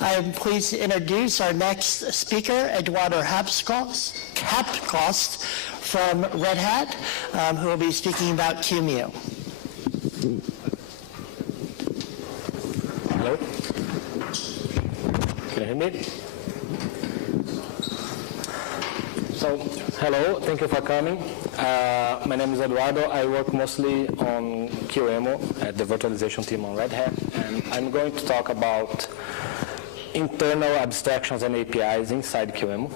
I am pleased to introduce our next speaker, Eduardo Hapkost from Red Hat, who will be speaking about QEMU. Hello? Can you hear me? So, hello, thank you for coming. My name is Eduardo. I work mostly on QEMU at the virtualization team on Red Hat, and I'm going to talk about internal abstractions and APIs inside QEMU.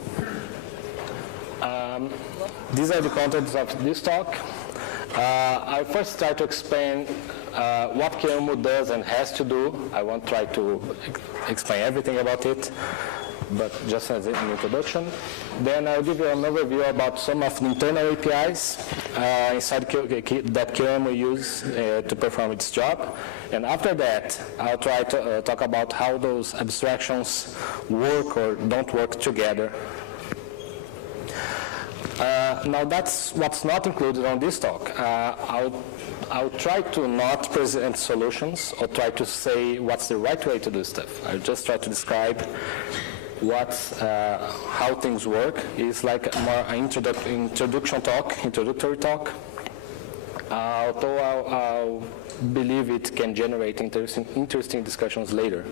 These are the contents of this talk. I'll first try to explain what QEMU does and has to do. I won't try to explain everything about it, but just as an introduction. Then I'll give you an overview about some of the internal APIs inside that QEMU uses to perform its job. And after that, I'll try to talk about how those abstractions work or don't work together. Now that's what's not included on this talk. I'll try to not present solutions or try to say what's the right way to do stuff. I'll just try to describe how things work. It's like more an introductory talk. Although I'll believe it can generate interesting discussions later.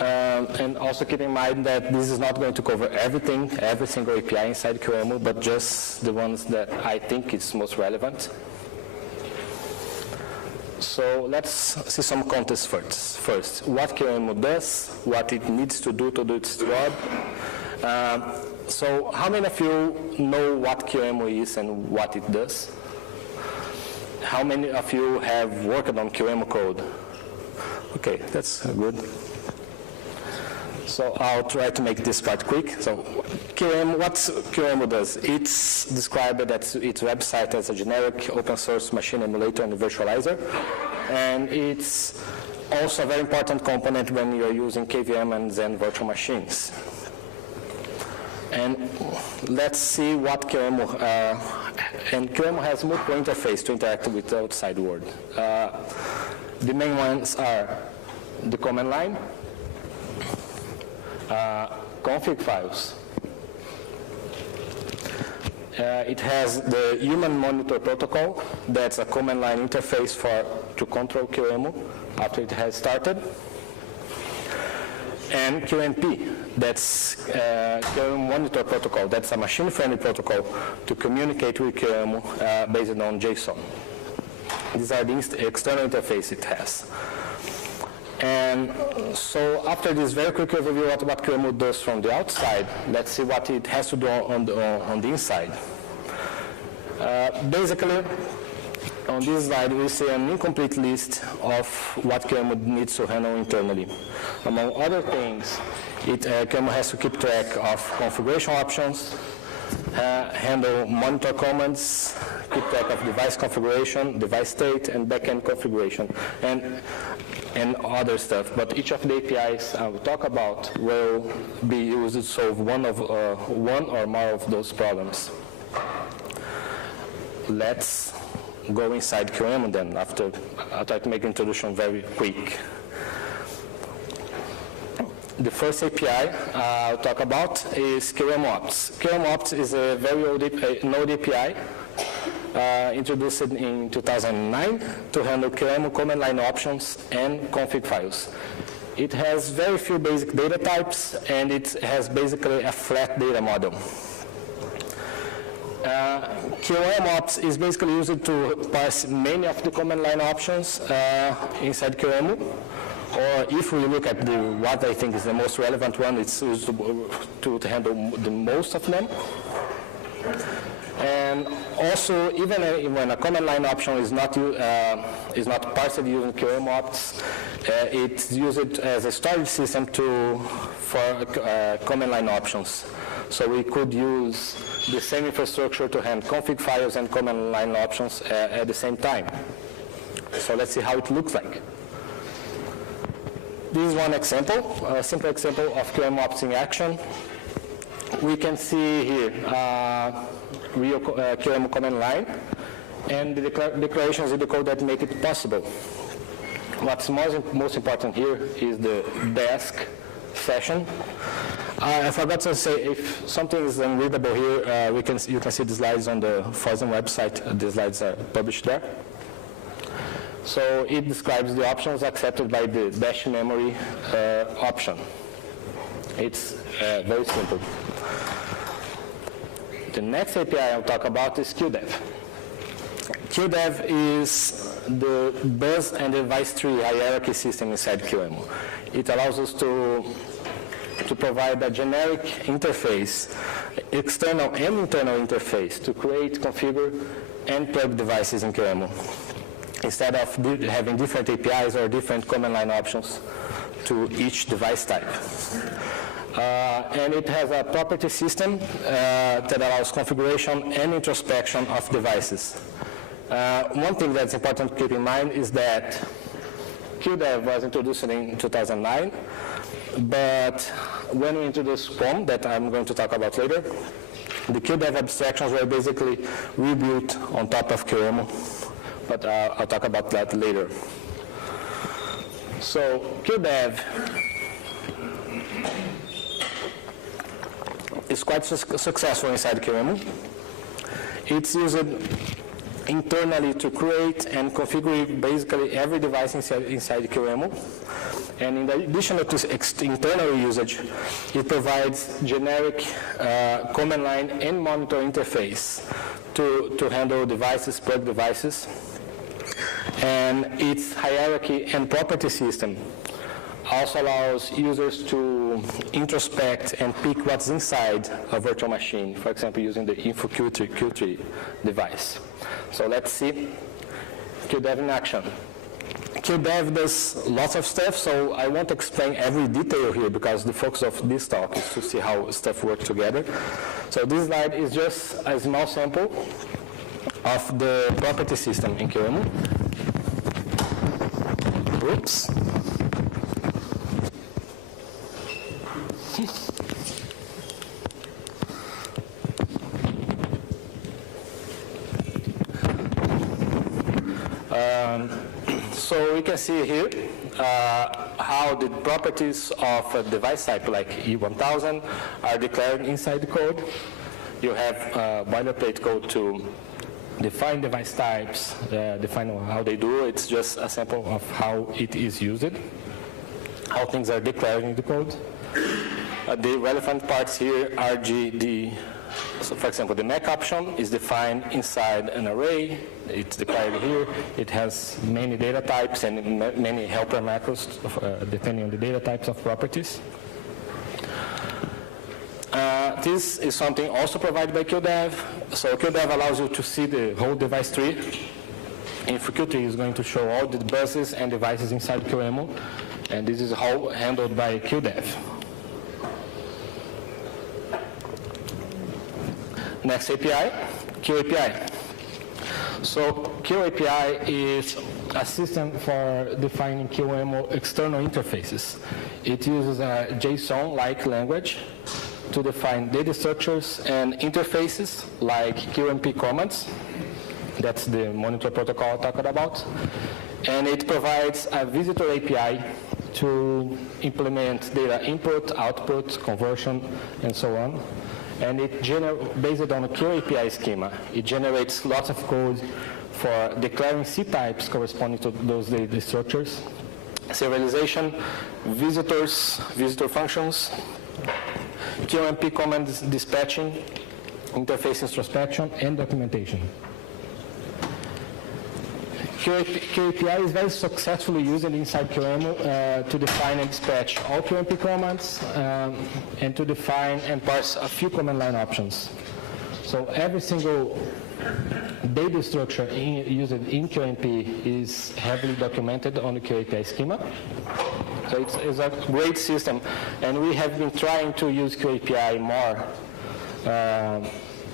And also keep in mind that this is not going to cover everything, every single API inside QEMU, but just the ones that I think is most relevant. So let's see some context first. What QEMU does, what it needs to do its job. So how many of you know what QEMU is and what it does? How many of you have worked on QEMU code? Okay, that's good. So I'll try to make this part quick. So what QEMU does, it's described at its website as a generic open source machine emulator and virtualizer. And it's also a very important component when you're using KVM and Xen virtual machines. And let's see what QEMU, and QEMU has multiple interfaces to interact with the outside world. The main ones are the command line, config files. It has the human monitor protocol. That's a command line interface to control QEMU after it has started. And QMP, that's QEMU monitor protocol. That's a machine-friendly protocol to communicate with QEMU based on JSON. These are the external interface it has. And so after this very quick overview of what QEMU does from the outside, let's see what it has to do on the inside. Basically, on this slide, we see an incomplete list of what QEMU needs to handle internally. Among other things, QEMU has to keep track of configuration options, handle monitor commands, keep track of device configuration, device state, and backend configuration, and other stuff. But each of the APIs I will talk about will be used to solve one or more of those problems. Let's go inside QEMU then. After I'll try to make the introduction very quick. The first API I'll talk about is QEMU Ops. QEMU Ops is a very old node API introduced in 2009 to handle QEMU command line options and config files. It has very few basic data types, and it has basically a flat data model. QEMU Ops is basically used to parse many of the command line options inside QEMU. Or if we look at what I think is the most relevant one, it's used to handle the most of them. And also, even when a command line option is not parsed using QEMU Ops, it's used as a storage system for command line options. So we could use the same infrastructure to handle config files and command line options at the same time. So let's see how it looks like. This is one example, a simple example of QEMU Ops in action. We can see here real QEMU command line and the declarations in the code that make it possible. What's most important here is the desk session. I forgot to say, if something is unreadable here, you can see the slides on the FOSDEM website. The slides are published there. So it describes the options accepted by the dash memory option. It's very simple. The next API I'll talk about is QDev. QDev is the bus and device tree hierarchy system inside QEMU. It allows us to provide a generic interface, external and internal interface, to create, configure, and plug devices in QEMU, instead of having different APIs or different command line options to each device type. And it has a property system that allows configuration and introspection of devices. One thing that's important to keep in mind is that QDev was introduced in 2009, but when we introduced QOM, that I'm going to talk about later, the QDev abstractions were basically rebuilt on top of QEMU, but I'll talk about that later. So QDev is quite successful inside QEMU. It's used internally to create and configure basically every device inside QEMU. And in addition to internal usage, it provides generic command line and monitor interface to handle devices, plug devices. And its hierarchy and property system also allows users to introspect and pick what's inside a virtual machine, for example, using the InfoQ3 device. So let's see QDev in action. QDev does lots of stuff, so I won't explain every detail here because the focus of this talk is to see how stuff works together. So this slide is just a small sample of the property system in QEMU. Oops. So we can see here how the properties of a device type like E1000 are declared inside the code. You have boilerplate code to define device types, define how they do. It's just a sample of how it is used, how things are declared in the code. The relevant parts here are so for example, the MAC option is defined inside an array. It's declared here. It has many data types and many helper macros depending on the data types of properties. This is something also provided by QDev. So QDev allows you to see the whole device tree. InfoQ3 is going to show all the buses and devices inside QEMU, and this is all handled by QDev. Next API, QAPI. So QAPI is a system for defining QEMU external interfaces. It uses a JSON-like language to define data structures and interfaces like QMP commands. That's the monitor protocol I talked about. And it provides a visitor API to implement data input, output, conversion, and so on. And it based on a QAPI schema, it generates lots of code for declaring C types corresponding to those data structures, serialization, visitors, visitor functions, QMP commands dispatching, interface introspection, and documentation. QAPI is very successfully used inside QEMU to define and dispatch all QMP commands and to define and parse a few command line options. So every single data structure used in QMP is heavily documented on the QAPI schema. So it's a great system, and we have been trying to use QAPI more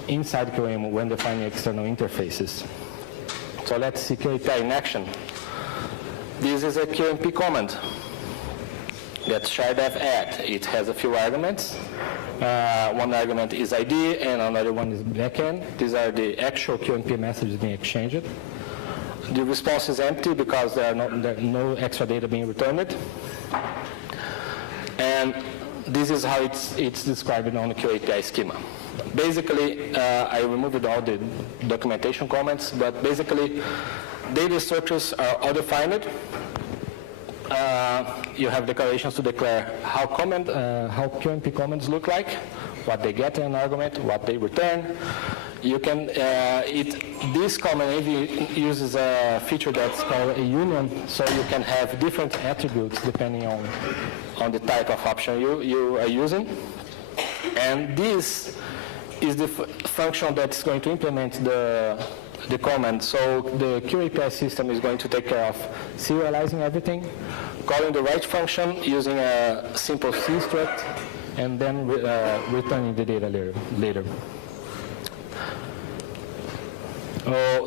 inside QEMU when defining external interfaces. So let's see QAPI in action. This is a QMP command that's sharedev add. It has a few arguments. One argument is ID and another one is backend. These are the actual QMP messages being exchanged. the response is empty because there are no extra data being returned. And this is how it's described on the QAPI schema. Basically, I removed all the documentation comments, but basically, data structures are all-defined. You have declarations to declare how QMP comments look like, what they get in an argument, what they return. You can, this comment uses a feature that's called a union, so you can have different attributes depending on the type of option you are using. And this is the function that's going to implement the comment. So the QAPI system is going to take care of serializing everything, calling the right function using a simple C struct, and then returning the data later.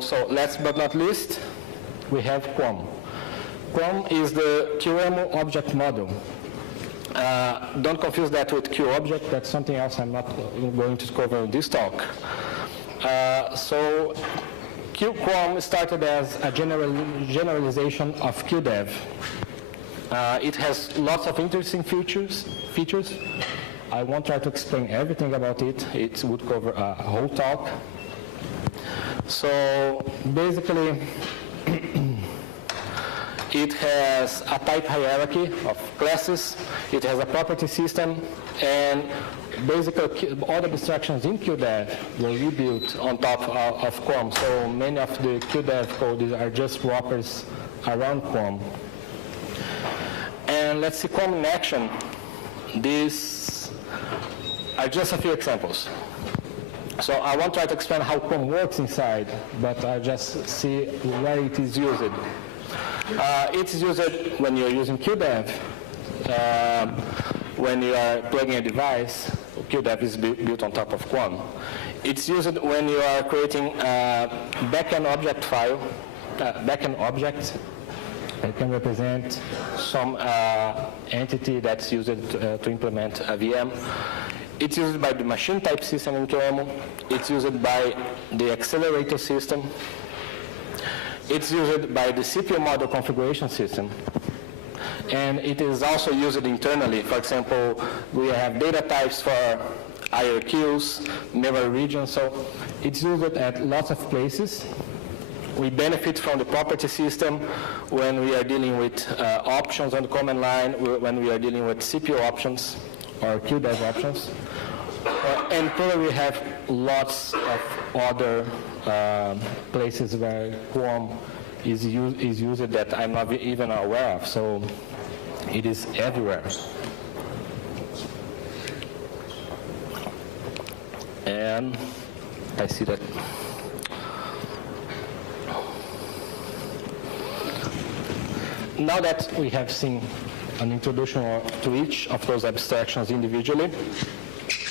So last but not least, we have QEMU. QEMU is the QEMU object model. Don't confuse that with QObject. That's something else I'm not going to cover in this talk. So QEMU started as a generalization of QDev. It has lots of interesting features. I won't try to explain everything about it. It would cover a whole talk. So basically, it has a type hierarchy of classes. It has a property system, and basically all the abstractions in QDev were rebuilt on top of QEMU. So many of the QDev codes are just wrappers around QEMU. And let's see QEMU in action. These are just a few examples. So I won't try to explain how QEMU works inside, but I'll just see where it is used. It's used when you're using QDev. When you are plugging a device, QDev is built on top of QEMU. It's used when you are creating a backend object file, backend object. It can represent some entity that's used to implement a VM. It's used by the machine type system in QEMU. It's used by the accelerator system. It's used by the CPU model configuration system. And it is also used internally. For example, we have data types for IRQs, memory regions. So it's used at lots of places. We benefit from the property system when we are dealing with options on the command line, when we are dealing with CPU options or QDev options. And probably we have lots of other places where QEMU is used that I'm not even aware of. So it is everywhere. And I see that. Now that we have seen an introduction to each of those abstractions individually,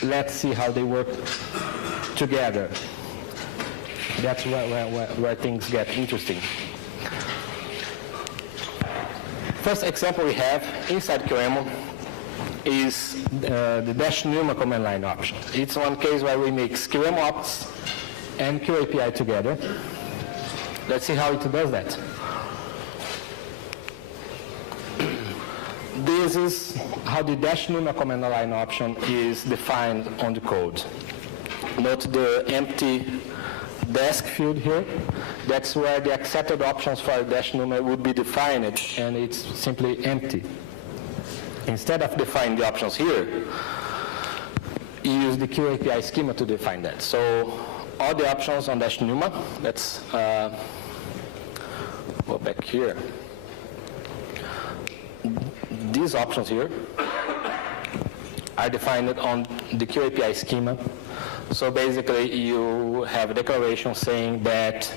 let's see how they work together. That's where things get interesting. First example we have inside QEMU is the -NUMA command line option. It's one case where we mix QEMU ops and QAPI together. Let's see how it does that. This is how the -NUMA command line option is defined on the code. Note the empty desk field here. That's where the accepted options for -NUMA would be defined, and it's simply empty. Instead of defining the options here, you use the QAPI schema to define that. So all the options on -NUMA, let's go back here. These options here are defined on the QAPI schema. So basically, you have a declaration saying that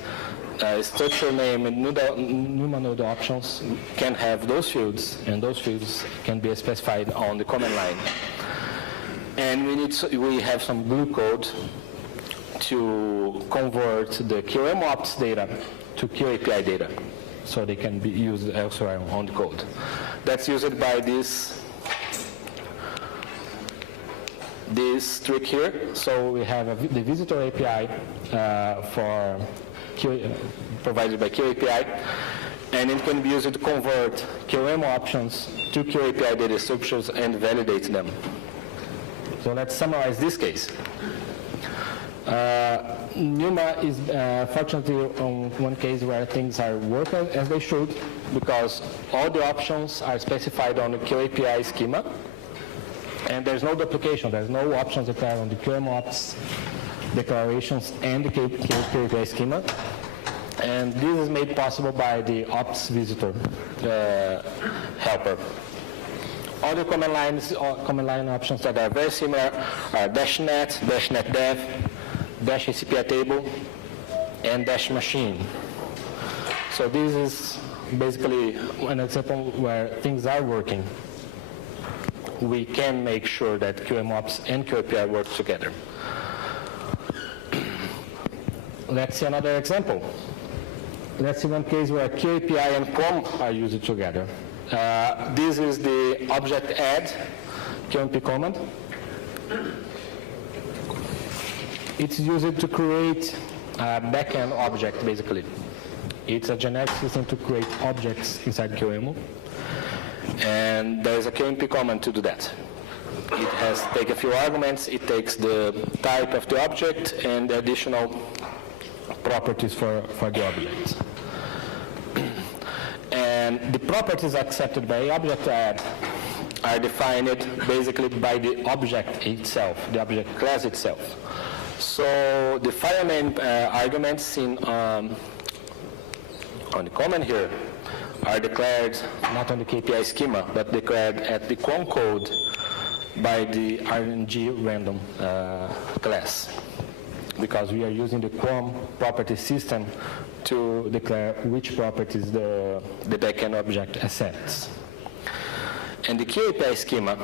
structure name and NUMA node options can have those fields, and those fields can be specified on the command line. And we have some glue code to convert the QEMU ops data to QAPI data, so they can be used elsewhere on the code. That's used by this trick here. So we have the visitor API for provided by QAPI, and it can be used to convert QEMU options to QAPI data structures and validate them. So let's summarize this case. NUMA is fortunately on one case where things are working as they should, because all the options are specified on the QAPI schema, and there's no duplication. There's no options declared on the QEMU ops declarations and the QAPI schema. And this is made possible by the ops visitor helper. Other command line options that are very similar are -net, -netdev, -ACPI table, and -machine. So this is basically an example where things are working. We can make sure that QEMU ops and QAPI work together. Let's see another example. Let's see one case where QAPI and QOM are used together. This is the object add QMP command. It's used to create a backend object, basically. It's a generic system to create objects inside QEMU. And there is a QMP command to do that. It has to take a few arguments. It takes the type of the object and the additional properties for the object. And the properties accepted by object add are defined basically by the object itself, the object class itself. So the file name arguments on the command here are declared not on the KPI schema, but declared at the QOM code by the RNG random class, because we are using the QOM property system to declare which properties the backend object accepts. And the QAPI schema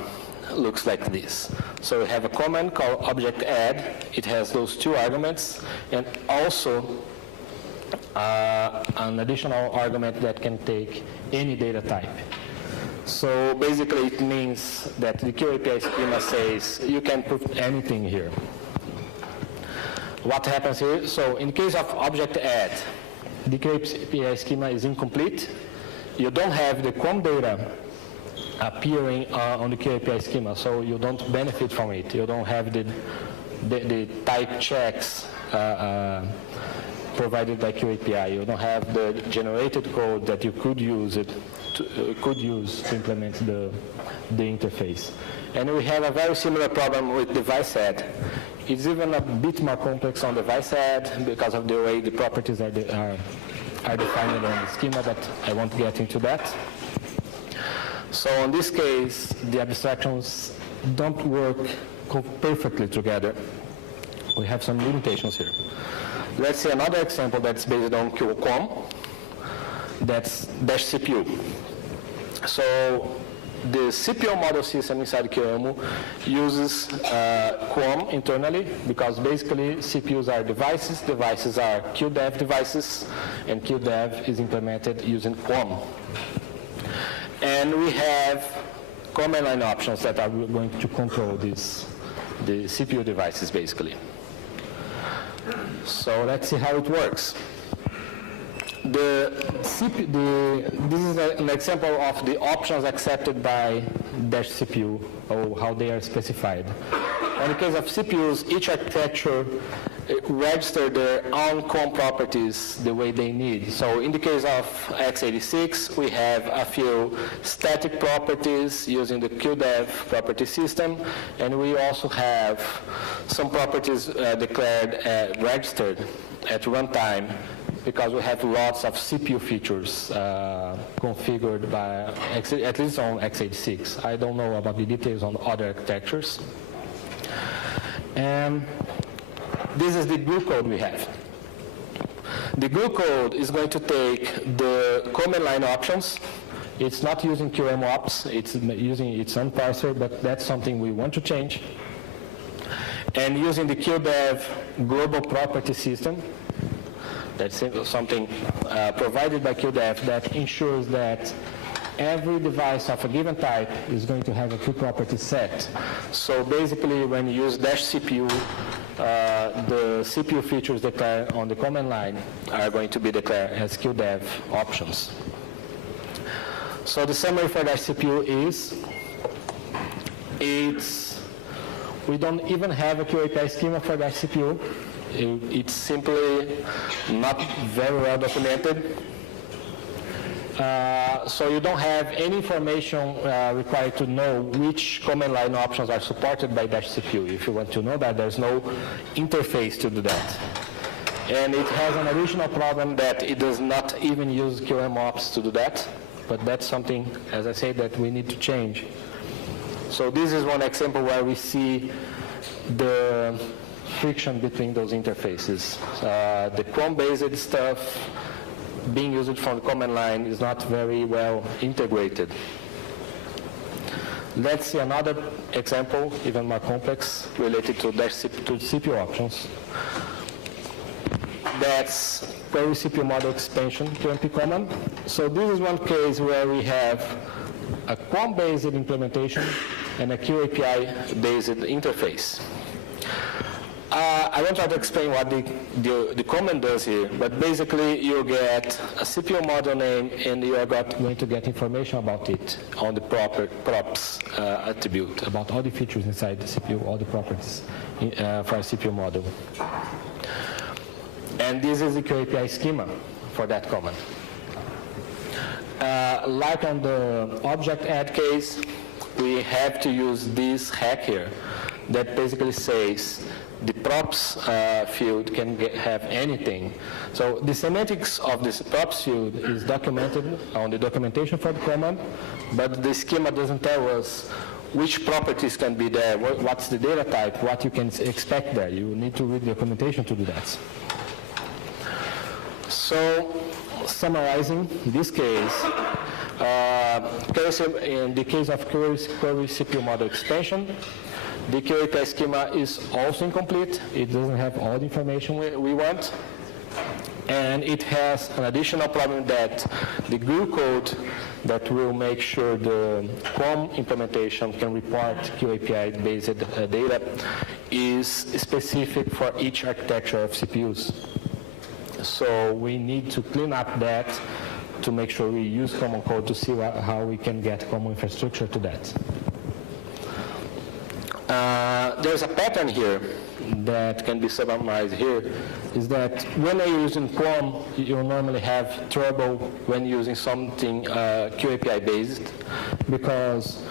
looks like this. So we have a command called object add. It has those two arguments, and also an additional argument that can take any data type. So basically it means that the QAPI schema says you can put anything here. What happens here? So in case of object add, the QAPI schema is incomplete. You don't have the QOM data appearing on the QAPI schema, so you don't benefit from it. You don't have the type checks provided by QAPI. You don't have the generated code that you could use to implement the interface. And we have a very similar problem with device add. It's even a bit more complex on device add because of the way the properties are defined on the schema, but I won't get into that. So in this case, the abstractions don't work perfectly together. We have some limitations here. Let's see another example that's based on QOM. That's -CPU. So the CPU model system inside QEMU uses QOM internally, because basically CPUs are devices, devices are QDEV devices, and QDEV is implemented using QOM. And we have command line options that are going to control the CPU devices, basically. So let's see how it works. This is an example of the options accepted by -CPU, or how they are specified. In the case of CPUs, each architecture registers their own QOM properties the way they need. So in the case of x86, we have a few static properties using the QDEV property system, and we also have some properties declared registered at runtime, because we have lots of CPU features configured by, at least on x86. I don't know about the details on other architectures. And this is the glue code we have. The glue code is going to take the command line options. It's not using QEMU ops, it's using its own parser, but that's something we want to change. And using the QDEV global property system, that's something provided by QDEV that ensures that every device of a given type is going to have a Q property set. So basically, when you use -CPU, the CPU features declared on the command line are going to be declared as QDev options. So the summary for that CPU is, we don't even have a QAPI schema for that CPU. It's simply not very well documented. So you don't have any information required to know which command line options are supported by that CPU. If you want to know that, there's no interface to do that. And it has an additional problem that it does not even use QEMU to do that. But that's something, as I said, that we need to change. So this is one example where we see the friction between those interfaces. The Chrome-based stuff being used from the command line is not very well integrated. Let's see another example, even more complex, related to CPU options. That's query CPU model expansion QMP command. So this is one case where we have a Chrome-based implementation and a QAPI-based interface. I won't try to explain what the command does here, but basically you get a CPU model name and you are going to get information about it on the props attribute, about all the features inside the CPU, all the properties for a CPU model. And this is the QAPI schema for that command. Like on the object add case, we have to use this hack here that basically says the props field can have anything. So the semantics of this props field is documented on the documentation for the command, but the schema doesn't tell us which properties can be there, what's the data type, what you can expect there. You need to read the documentation to do that. So, summarizing this case, in the case of query CPU model expansion, the QAPI schema is also incomplete. It doesn't have all the information we want. And it has an additional problem that the glue code that will make sure the Chrome implementation can report QAPI-based data is specific for each architecture of CPUs. So we need to clean up that to make sure we use common code to see how we can get common infrastructure to that. There's a pattern here that can be summarized here, is that when you're using Chrome, you normally have trouble when using something QAPI-based, because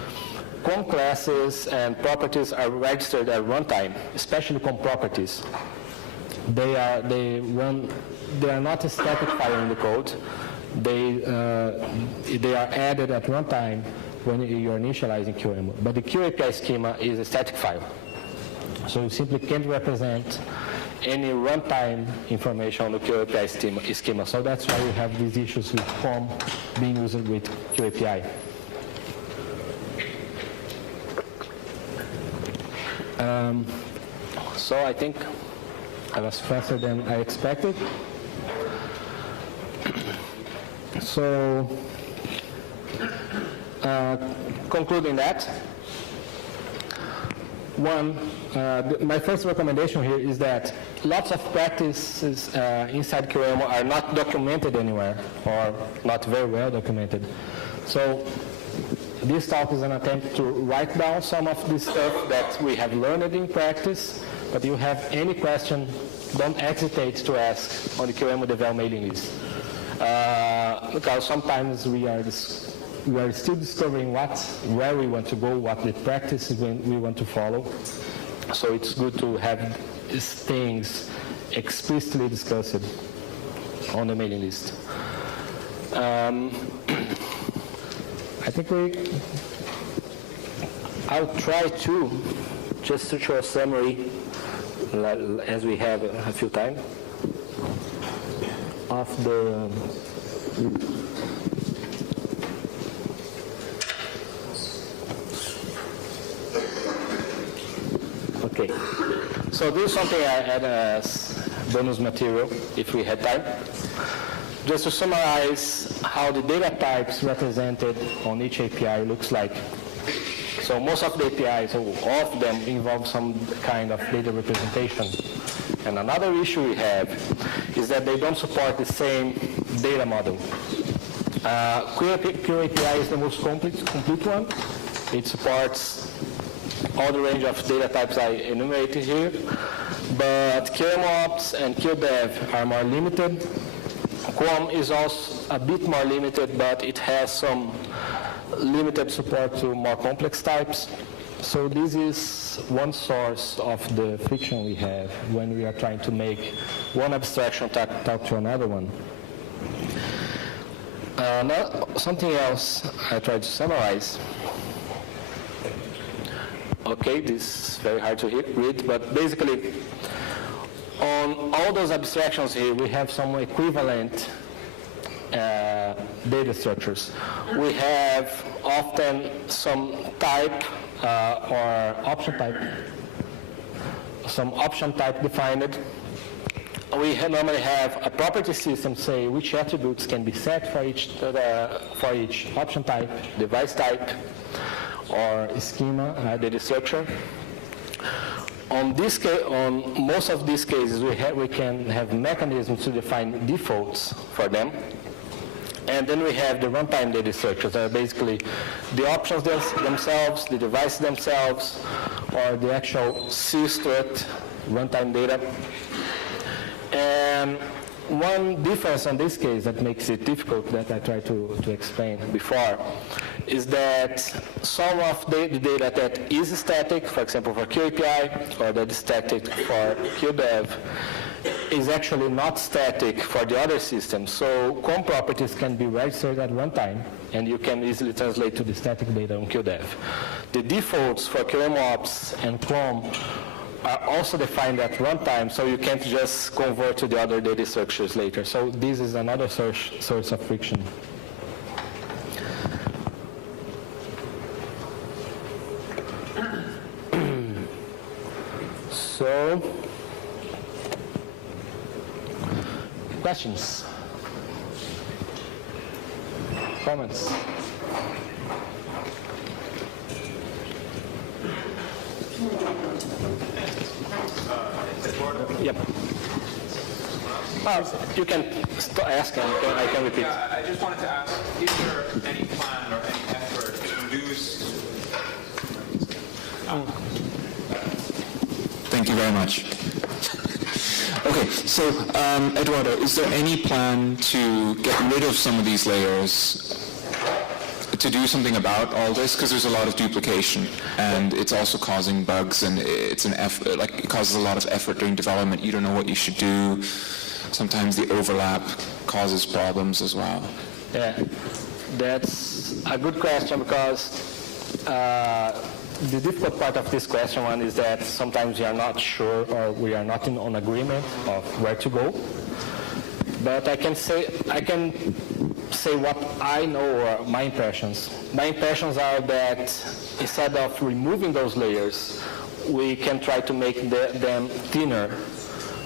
Chrome classes and properties are registered at runtime, especially Chrome properties. They are not a static file in the code. They are added at runtime when you're initializing QEMU. But the QAPI schema is a static file. So you simply can't represent any runtime information on the QAPI schema. So that's why we have these issues with Chrome being used with QAPI. So I think I was faster than I expected. So, concluding that, my first recommendation here is that lots of practices inside QEMU are not documented anywhere, or not very well documented. So this talk is an attempt to write down some of this stuff that we have learned in practice, but if you have any question, don't hesitate to ask on the QEMU Devel mailing list. Because sometimes we are still discovering where we want to go, what the practices we want to follow. So it's good to have these things explicitly discussed on the mailing list. I think I'll try to just to show a summary, as we have a few times, of the okay. So this is something I add as bonus material if we had time. Just to summarize how the data types represented on each API looks like. So most of the APIs, so all of them involve some kind of data representation. And another issue we have is that they don't support the same data model. QAPI is the most complete one. It supports all the range of data types I enumerated here, but QEMU and QDev are more limited. QOM is also a bit more limited, but it has some limited support to more complex types. So this is one source of the friction we have when we are trying to make one abstraction talk to another one. Now, something else I tried to summarize. Okay, this is very hard to read, but basically, on all those abstractions here, we have some equivalent data structures. We have often some type or option type, some option type defined. We normally have a property system say which attributes can be set for each option type, device type, or schema data structure. On most of these cases, we can have mechanisms to define defaults for them. And then we have the runtime data structures that are basically the options themselves, the devices themselves, or the actual C-struct runtime data. And one difference in this case that makes it difficult that I tried to explain before is that some of the data that is static, for example for QAPI, or that is static for QDev, is actually not static for the other systems. So QOM properties can be registered at runtime, and you can easily translate to the static data on QDev. The defaults for QEMU and QOM are also defined at runtime, so you can't just convert to the other data structures later. So this is another source of friction. So, questions? Comments? Yep. You can ask and I can repeat. Yeah, I just wanted to ask, is there any plan or any effort to reduce... Thank you very much. Okay, so Eduardo, is there any plan to get rid of some of these layers to do something about all this? Because there's a lot of duplication, and it's also causing bugs, and it's an effort, like it causes a lot of effort during development. You don't know what you should do. Sometimes the overlap causes problems as well. Yeah, that's a good question, because the difficult part of this question one is that sometimes we are not sure, or we are not on agreement of where to go. But I can say what I know, or my impressions. My impressions are that instead of removing those layers, we can try to make them thinner.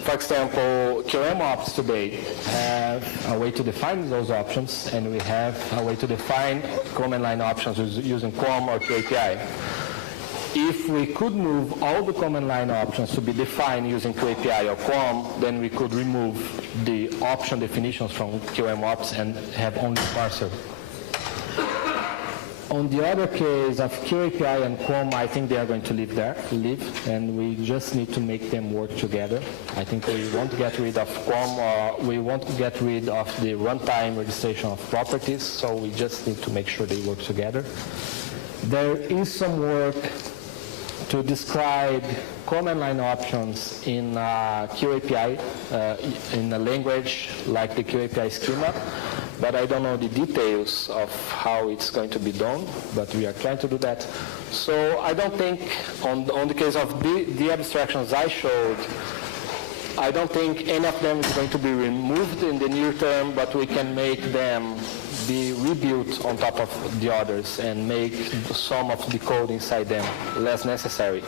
For example, QEMU today have a way to define those options, and we have a way to define command line options using QOM or QAPI. If we could move all the command line options to be defined using QAPI or QOM, then we could remove the option definitions from QEMU and have only parser. On the other case of QAPI and QOM, I think they are going to live, and we just need to make them work together. I think we won't get rid of QOM, or we won't get rid of the runtime registration of properties, so we just need to make sure they work together. There is some work to describe command line options in QAPI, in a language like the QAPI schema, but I don't know the details of how it's going to be done, but we are trying to do that. So I don't think, on the case of the abstractions I showed, I don't think any of them is going to be removed in the near term, but we can make them be rebuilt on top of the others and make some of the code inside them less necessary.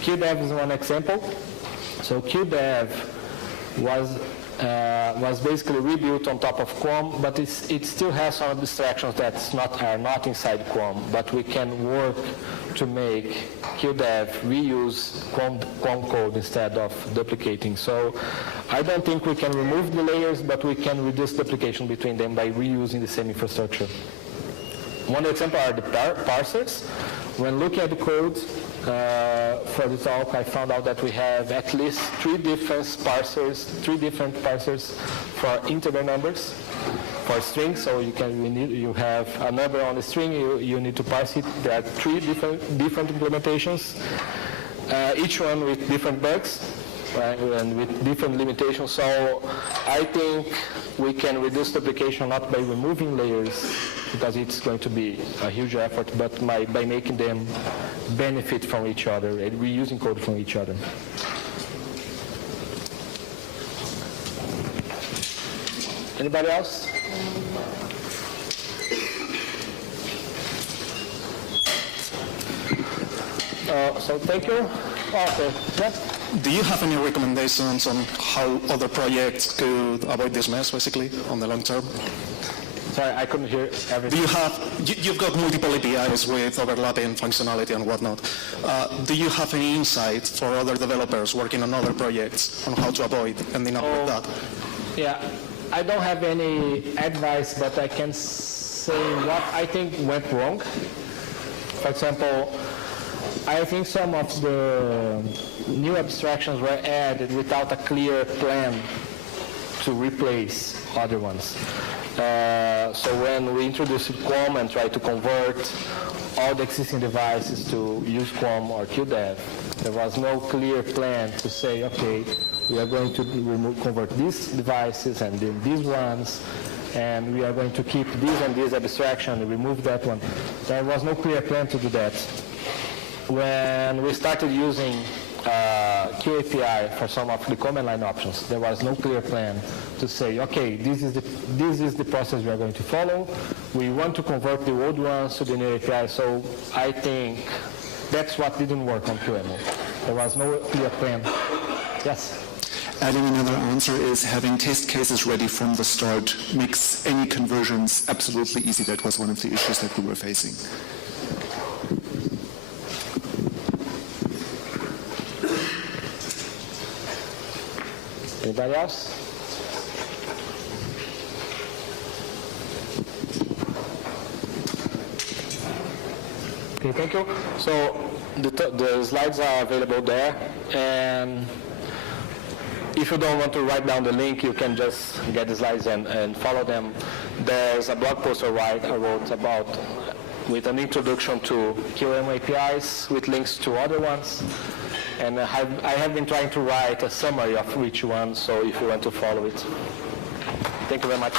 QDev is one example. So QDev was was basically rebuilt on top of QEMU, but it still has some abstractions that are not inside QEMU, but we can work to make QDev reuse QEMU code instead of duplicating. So I don't think we can remove the layers, but we can reduce duplication between them by reusing the same infrastructure. One example are the parsers. When looking at the code for the talk, I found out that we have at least three different parsers for integer numbers, for strings. So you have a number on the string, you need to parse it. There are three different implementations, each one with different bugs, right, and with different limitations. So I think we can reduce duplication not by removing layers, because it's going to be a huge effort, but by making them benefit from each other and reusing code from each other. Anybody else? So thank you. Okay. Yeah. Do you have any recommendations on how other projects could avoid this mess, basically, on the long term? Sorry, I couldn't hear everything. Do you have, you've got multiple APIs with overlapping functionality and whatnot. Do you have any insight for other developers working on other projects on how to avoid ending up with that? Yeah, I don't have any advice, but I can say what I think went wrong. For example, I think some of the new abstractions were added without a clear plan to replace other ones. So when we introduced QEMU and tried to convert all the existing devices to use QEMU or QDev, there was no clear plan to say, okay, we are going to convert these devices and then these ones, and we are going to keep this and this abstraction and remove that one. There was no clear plan to do that. When we started using QAPI for some of the command line options, there was no clear plan to say, okay, this is the process we are going to follow. We want to convert the old ones to the new API. So I think that's what didn't work on QEMU. There was no clear plan. Yes? Adding another answer is having test cases ready from the start makes any conversions absolutely easy. That was one of the issues that we were facing. Anybody else? Okay, thank you. So the slides are available there, and if you don't want to write down the link, you can just get the slides and follow them. There's a blog post I wrote about with an introduction to QEMU APIs with links to other ones. And I have been trying to write a summary of each one, so if you want to follow it. Thank you very much.